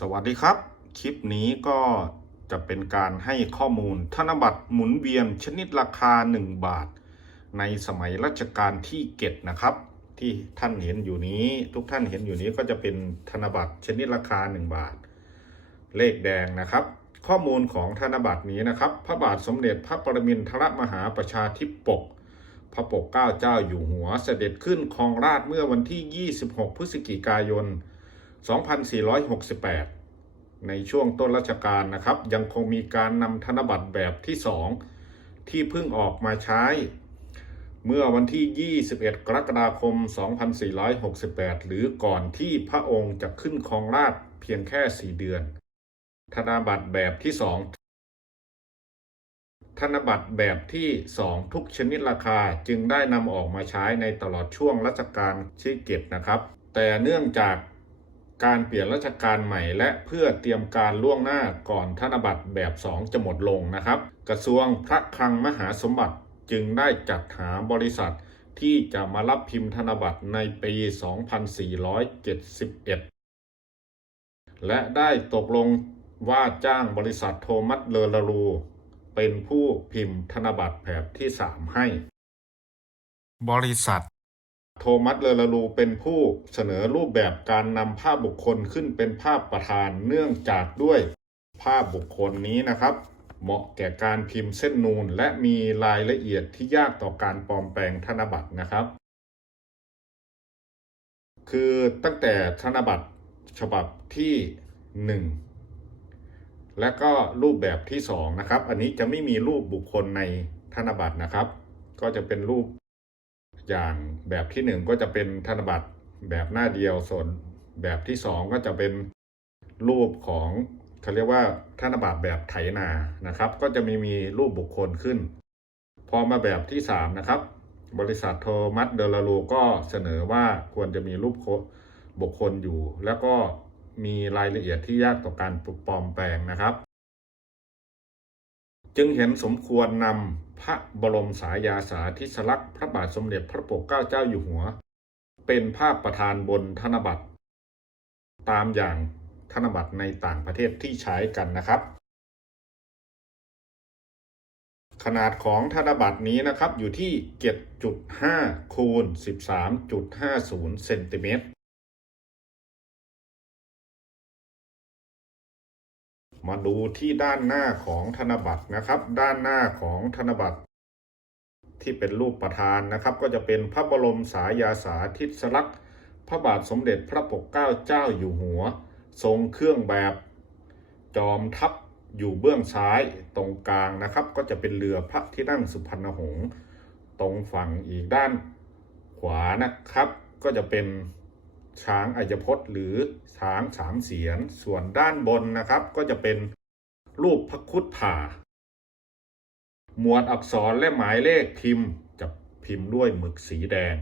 สวัสดีครับ คลิปนี้ก็จะเป็นการให้ข้อมูลธนบัตรหมุนเวียนชนิดราคา 1 บาท ในสมัยรัชกาลที่เกตนะครับ ที่ท่านเห็นอยู่นี้ทุกท่านเห็นอยู่นี้ก็จะเป็นธนบัตรชนิดราคา 1 บาท เลขแดงนะครับ ข้อมูลของธนบัตรนี้นะครับ พระบาทสมเด็จพระปรมินทรมหาประชาธิปก พระปกเกล้าเจ้าอยู่หัวเสด็จขึ้นครองราชเมื่อวันที่ 26 พฤศจิกายน 2468 ในช่วงต้นรัชกาลนะครับ ยังคงมีการนำธนบัตรแบบที่ 2 ที่เพิ่งออกมาใช้ เมื่อวันที่ 21 กรกฎาคม 2468 หรือก่อนที่พระองค์จะขึ้นครองราชเพียงแค่ 4 เดือน ธนบัตรแบบที่ 2ธนบัตรแบบที่ 2 ทุกชนิดราคาจึงได้นำออกมาใช้ในตลอดช่วงรัชกาลที่เกตนะครับ แต่เนื่องจาก การเปลี่ยนราชการใหม่ และเพื่อเตรียมการล่วงหน้าก่อนธนบัตรแบบ 2 จะหมดลงนะครับ กระทรวงพระคลังมหาสมบัติจึงได้จัดหาบริษัทที่จะมารับพิมพ์ธนบัตรในปี 2471 และได้ตกลงว่าจ้างบริษัทโทมัสเลอลารู เป็นผู้พิมพ์ธนบัตรแบบที่ 3 ให้ บริษัท โทมัสเลอลารูเป็นผู้เสนอรูปแบบการนำภาพบุคคลขึ้นเป็นภาพประธานเนื่องจากด้วยภาพบุคคลนี้นะครับ เหมาะแก่การพิมพ์เส้นนูน และมีรายละเอียดที่ยากต่อการปลอมแปลงธนบัตรนะครับ คือตั้งแต่ธนบัตรฉบับที่ 1 และก็รูปแบบที่ 2 นะครับ อันนี้จะไม่มีรูปบุคคลในธนบัตรนะครับ ก็จะเป็นรูป อย่างแบบที่หนึ่งก็จะเป็นธนบัตรแบบหน้าเดียวส่วนแบบที่สองก็จะเป็นรูปของเขาเรียกว่าธนบัตรแบบไถนานะครับ ก็จะมีมีรูปบุคคลขึ้น พอมาแบบที่สามนะครับ บริษัทโทมัสเดลารูก็เสนอว่าควรจะมีรูปบุคคลอยู่ แล้วก็มีรายละเอียดที่ยากต่อการปลอมแปลงนะครับ จึงเห็นสมควรนำพระบรมสายาสาธิสลักษณ์พระบาทสมเด็จพระปกเกล้าเจ้าอยู่หัว เป็นภาพประธานบนธนบัตร ตามอย่างธนบัตรในต่างประเทศที่ใช้กันนะครับ ขนาดของธนบัตรนี้นะครับอยู่ที่ 7.5คูณ13.50เซนติเมตร มาดูที่ด้านหน้าของธนบัตรนะครับ ด้านหน้าของธนบัตร ที่เป็นรูปประธานนะครับ ก็จะเป็นพระบรมสายาสาธิสลักษณ์พระบาทสมเด็จพระปกเกล้าเจ้าอยู่หัว ทรงเครื่องแบบ จอมทัพอยู่เบื้องซ้ายตรงกลางนะครับ ก็จะเป็นเรือพระที่นั่งสุพรรณหงษ์ตรงฝั่งอีกด้านขวานะครับ ก็จะเป็น ช้างอัยพจน์หรือช้างสามเสียน ส่วนด้านบนนะครับ ก็จะเป็นรูปพระคุดผ่า หมวดอักษรและหมายเลขพิมพ์จะพิมพ์ด้วยหมึกสีแดง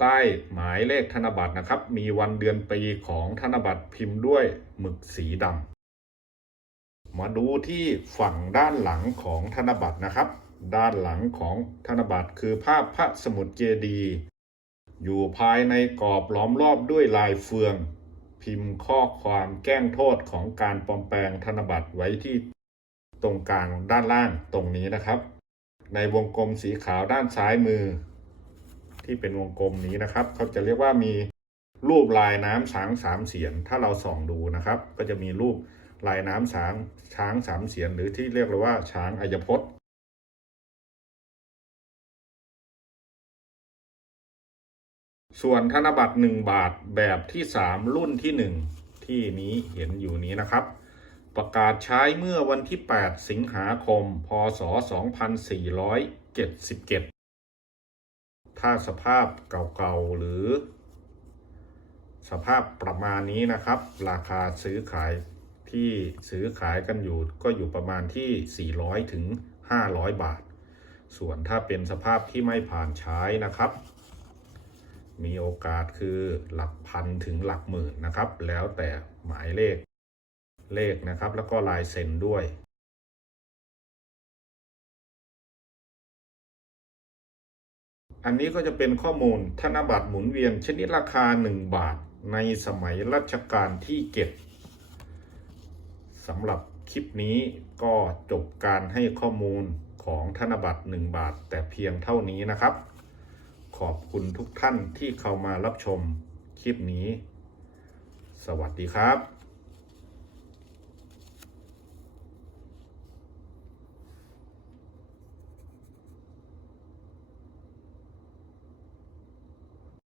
ใต้หมายเลขธนบัตรนะครับ มีวันเดือนปีของธนบัตรพิมพ์ด้วยหมึกสีดำมาดูที่ฝั่งด้านหลังของธนบัตรนะครับ ด้านหลังของธนบัตรคือภาพพระสมุดเจดีย์ อยู่ภายในกรอบล้อมรอบด้วยลายเฟือง พิมพ์ข้อความแก้งโทษของการปลอมแปลงธนบัตรไว้ที่ตรงกลางด้านล่างตรงนี้นะครับ ในวงกลมสีขาวด้านซ้ายมือ ที่เป็นวงกลมนี้นะครับ เขาจะเรียกว่ามีรูปลายน้ำช้างสามเสียนถ้าเราส่องดูนะครับ ก็จะมีรูปลายน้ำช้างช้างสามเสียนหรือที่เรียกว่าช้างอัยพจน์ ส่วนธนบัตร 1 บาทแบบที่ 3 รุ่นที่ 1 ที่นี้เห็นอยู่นี้นะครับ ประกาศใช้เมื่อวันที่ 8 สิงหาคม พศ 2477 ถ้าสภาพเก่าๆ หรือ สภาพประมาณนี้นะครับ ราคาซื้อขายที่ซื้อขายกันอยู่ก็อยู่ประมาณที่ 400 ถึง 500 บาท ส่วนถ้าเป็นสภาพที่ไม่ผ่านใช้นะครับ มีโอกาสคือหลักพันถึงหลักหมื่นนะครับ แล้วแต่หมายเลขเลขนะครับ แล้วก็ลายเซ็นด้วยอันนี้ก็จะเป็นข้อมูลธนบัตรหมุนเวียนชนิดราคา 1 บาทในสมัยรัชกาลที่สำหรับคลิปนี้ก็จบการให้ข้อมูลของธนบัตร 1 บาทแต่เพียงเท่านี้นะครับ ขอบคุณทุกท่านที่เข้ามารับชมคลิปนี้ สวัสดีครับ